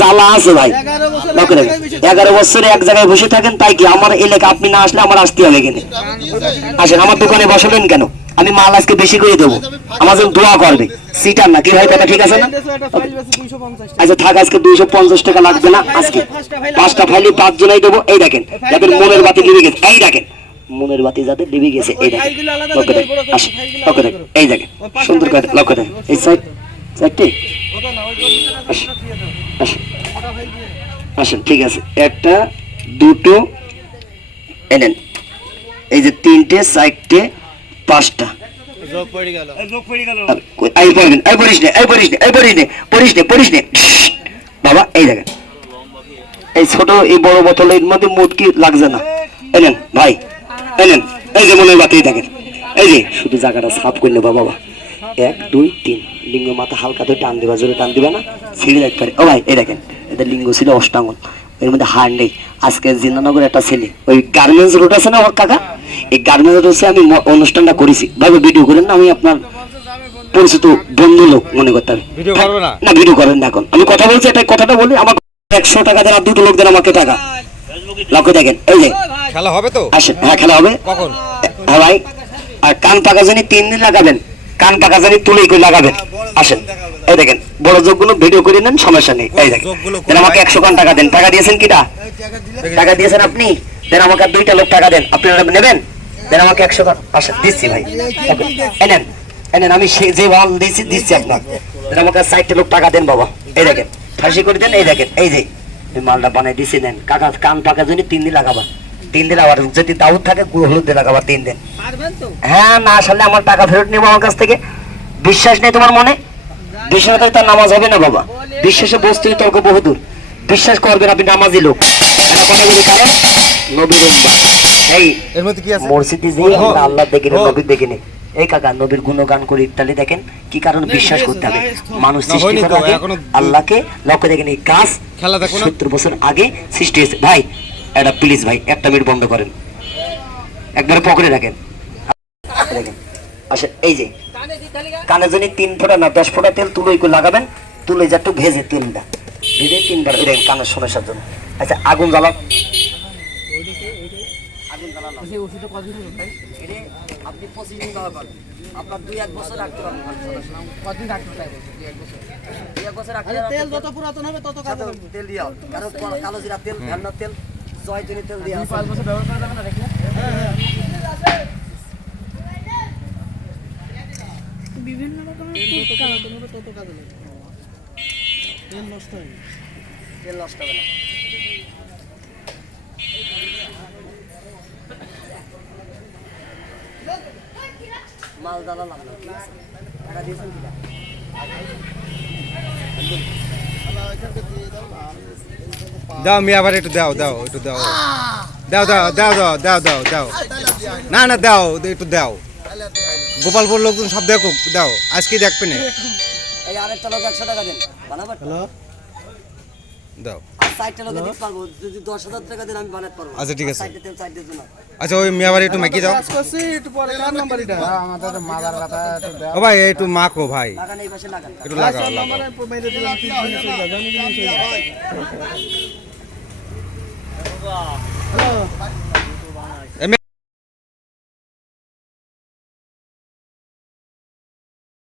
জ্বালা আছে ভাই। এগারো বছরে এক জায়গায় বসে থাকেন, তাই কি আমার এলাকা আপনি না আসলে আমার আসতে হবে এখানে? আসেন, আমার দোকানে বসবেন কেন? আমি মাল আজকে বেশি করে দেবো। আমার জন্য দোয়া করবে। সিটার না, কি হয় কথা ঠিক আছে না? আচ্ছা থাক, আজকে দুইশো পঞ্চাশ টাকা লাগবে না আজকে। পাঁচটা ফাইলি পাঁচ জনাই দেবো। এই দেখেন, যাদের মনের বাতি লিভে গেছে, এই দেখেন। মনের বাতি যাদের লিভে গেছে, এই দেখেন। লক্ষ্য দেখেন, এই দেখেন। সুন্দর করে, লক্ষ্য দেখেন। এই সাইড আসেন ঠিক আছে। একটা, দুটো এনেন এই যে তিনটে, চারটে, পাঁচটা। ছোট, এই বড় বোতলের মধ্যে মুটকি লাগছে না? এনেন এই যে মনে বাতি দেখেন। এই যে, শুধু জায়গাটা সাফ করে নেবা বাবা। এক, দুই, তিন। লিঙ্গ মাথা হালকা ধরে টান দিবা জোরে টান দিবা না? ছিঁড়ে দেখতে পারে ও ভাই এই দেখেন এদের লিঙ্গ ছিল অষ্টাঙ্গন এর মধ্যে হার নেই। আজকে জিন্দানগর একটা ছেলে ওই গার্মেন্টস রোড আছে না আমার কাকা? এই গার্মেন্টস রোডে আমি অনুষ্ঠানটা করেছি। ভাবে ভিডিও করেন না আমি আপনার পরিচিত বন্ধু লোক মনে করতে হবে? না? ভিডিও করেন না এখন। আমি কথা বলছি এটা কথাটা বলি আমার একশো টাকা দেন আর দুটো লোক দেন আমাকে টাকা। লক্ষ্য দেখেন এই যে। খেলা হবে তো? আসেন হ্যাঁ খেলা হবে। কখন? হ্যাঁ ভাই আর কান পাকা জানি তিন দিন লাগাবেন কান পাকা জানি তুলে করে লাগাবেন। আসেন। এই দেখেন বড় যোগগুলো ভিডিও করে নেন সমস্যা নেই। এই দেখেন। দেন আমাকে একশো কান টাকা দেন। টাকা দিয়েছেন কিটা? টাকা দিয়েছেন আপনি? দেন আমাকে দুইটা লোক টাকা দেন। আপনি ওটা নেবেন? দেন আমাকে একশো কান। আসেন দিচ্ছি ভাই। এনেন এনেন আমি যে মাল দিচ্ছি দিচ্ছি আপনার দেন আমাকে সাইডটা লোক টাকা দেন বাবা। এই দেখেন ফাঁসি করে দেন এই দেখেন এই যে। এই মালটা বানাই দিছি দেন কাকা কান পাকা জন্য তিন দিন লাগাবা। তিন দিন আবার যদি দাউদ থাকে গুঁড়ো হলুদ দিয়ে লাগাবা তিন দিন। হ্যাঁ না আসলে আমার টাকা ফেরত নেব আমার কাছ থেকে। বিশ্বাস নেই তোমার মনে? বিশ্বাস তার নামাজ হবে না বাবা। বিশ্বাসে বস্তু তর্ক বহুদূর বিশ্বাস করবেন আপনি নামাজি লোক। কারণ নবীর এই এর মধ্যে কি আছে? মসজিদে যে আল্লাহ দেখিনি নবীর দেখিনি। এই কাকা নবীর গুণগান করে ইত্যাদি দেখেন কি কারণে বিশ্বাস করতে হবে? মানুষ সৃষ্টি করার আগে আল্লাহকে লক্ষ্য দেখেন এই গাছ খেলা দেখো না? সত্তর বছর আগে সৃষ্টি হয়েছে। ভাই এটা প্লিজ ভাই একটা মিনিট বন্ধ করেন। একবার পকেটে রাখেন। দেখেন আচ্ছা এই যে কানে জানি তিন ফোঁটা না দশ ফোঁটা তেল তুলো একটু লাগাবেন তুলে যা একটু ভেজে তেলটা। ভেজে তিনবার দেখেন কানের সমস্যার জন্য। আচ্ছা আগুন জ্বালাও আগুন জ্বালানো। এটা আপনি পঁচিশ দিন ব্যবহার করবেন আপনার দুই এক বছর রাখতে পারবেন। কতদিন রাখতে চাইব দুই এক বছর। দুই এক বছর রাখতে তেল যত পুরাতন হবে তত কাজে তেল দিয়া। কারণ কালো জিরা তেল ভ্যান্নার তেল জয়তুনি তেল দিয়া পাঁচ বছর ব্যবহার করা যাবে না বিভিন্ন রকমের কাজে লাগবে তেল নষ্ট হয় তেল নষ্ট হবে না। মাল জ্বালালাম না টাকা দিয়েছেন কিনা? দাও মি আবার একটু দাও দাও একটু দাও। দাও দাও দাও দাও দাও দাও দাও। না না দাও একটু দাও। গোপালপুর লোকজন সব দেখো দাও আজকে দেখবে না। এই আরেকটা লোক একশো টাকা দেন। বানাবার দাও। সাইডটা লোকে দিতে পারব। যদি দশ হাজার টাকা দেন আমি বানাতে পারব। আচ্ছা, ঠিক আছে। সাইডে তেল জন্য। আচ্ছা ওই মি আবার একটু মাকি দাও করছি একটু পরে কার নাম্বার এটা আমাদের মাদার কথা একটু দাও ও ভাই একটু মাখো ভাই। লাগান এই পাশে লাগান। একটু লাগাও লাগাও। মেরে দিলাম তিন দিনে চলে যাবে আমি দিনে চলে যাবে। হ্যালো